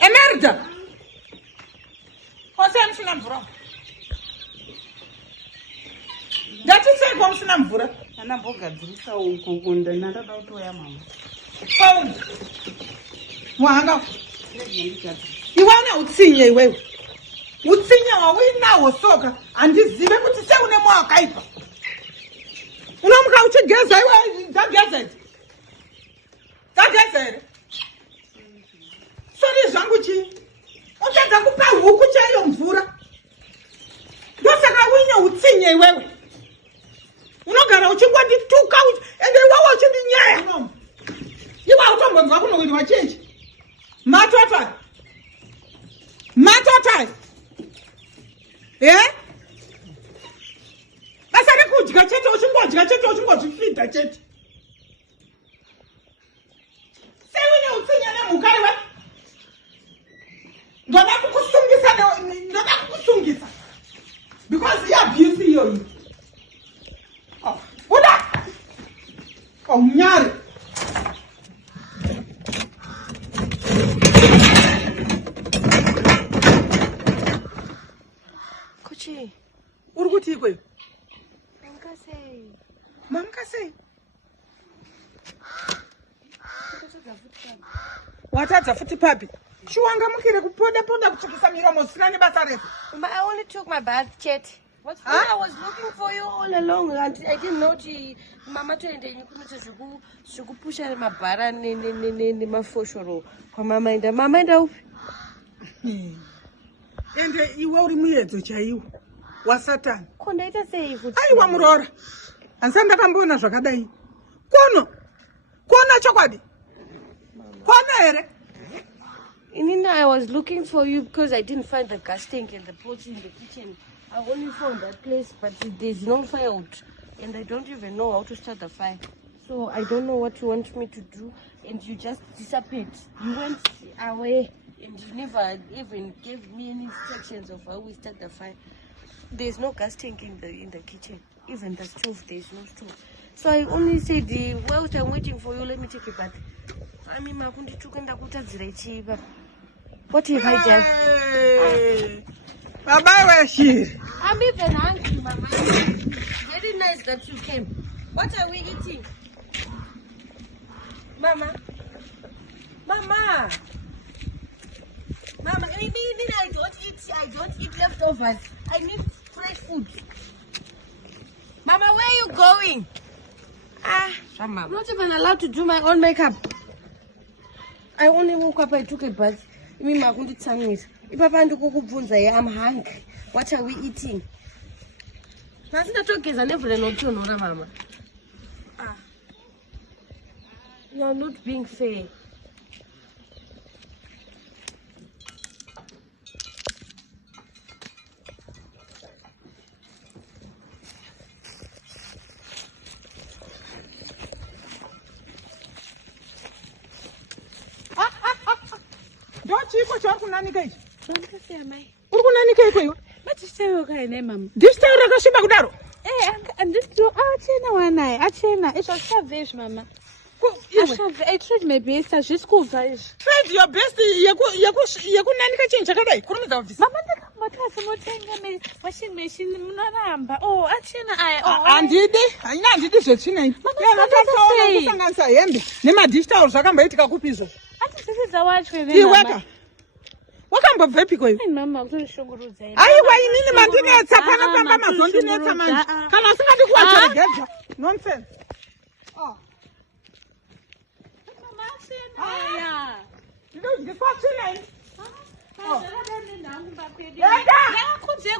Emerda. Kwase mshina mvura. Ndati sei kwa mshina mvura? Ana mbogadzirisa uku kunda ndada kutoya mama. Paundi. Mwanga. Iwana utsinye iwewe. Utsinye wawinawo soka andizive kuti seune mwa wakaipa. Unomuka uchigeza iwe ndageza. Ndageza ere. Sori zvangu chi. Uchadza kupa huku chaiyo mvura. Ndosaka winye utsinye iwewe. Unogara uchingondituka ende iwawo uchindinyaya unomu. Iwa utombonzwa kuno wili wachenji. Matota. Basa rekudya chete uchingodya chete uchingodzifida chete. Sewine utsinya nemhuka iwe. Ndoda kukusungisa. Because you abuse iyoyi. Buda! Unyari. Kuchi. Urikuti ikweyo? Mamkasei. Watadza futi papi? Chiwangamukire kupoda kutsukisa miromo sina nebasa refu. I only took my bath, Chet. What's huh? I was looking for you all along and I didn't know mama told you could push out my bara and my foshoro. Mama and Ende iwe uri muyedzo chaiwo wasatani. Kondaita sei kuti aiwa murora. Ansa ndakamboona zvakadai. Kona chokwadi. Kona ere. Inina, I was looking for you because I didn't find the gas tank and the pots in the kitchen. I only found that place, but there's no fire and I don't even know how to start the fire. So I don't know what you want me to do, and you just disappeared. You went away and you never even gave me any instructions of how we start the fire. There's no gas tank in the kitchen. Even the stove, there's no stove. So I only said, whilst I'm waiting for you, let me take a bath. I mean, what if I just... Bye-bye, Shiri. I'm even hungry, Mama. Very nice that you came. What are we eating? Mama? Mama, I don't eat leftovers. I need fresh food. Mama, where are you going? I'm not even allowed to do my own makeup. I only woke up, I took a bath. I'm hungry. What are we eating? Mama. You are not being fair. Urikunanika ikweyo? Matishtayo kaine mama. Dishtayo rakasviba kudaro? Andito achena wanaye, achena. It's mama. I tried my best, I just go guys. Tried your best yekunanika chinhu chakadai. Kurumidza kubvisa. Mama ndakambotaza motenga washing machine munoramba. Oh, achena aya. Handidi zvetsvinei. Kusanganisa hembe nemadishtayo zvakamboitika kupizvo. Atisiza wachwe iweka. Wakambobvepi kweyo? Mama kutonishungurudza. Aiwa inini mandinetsa panopamba mazondinetsa manje. Kana usingadi kuwacha regedza. Nonsense. Mama achena.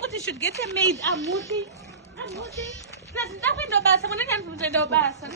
Kuti should get a maid. I'm moving. That's not basa.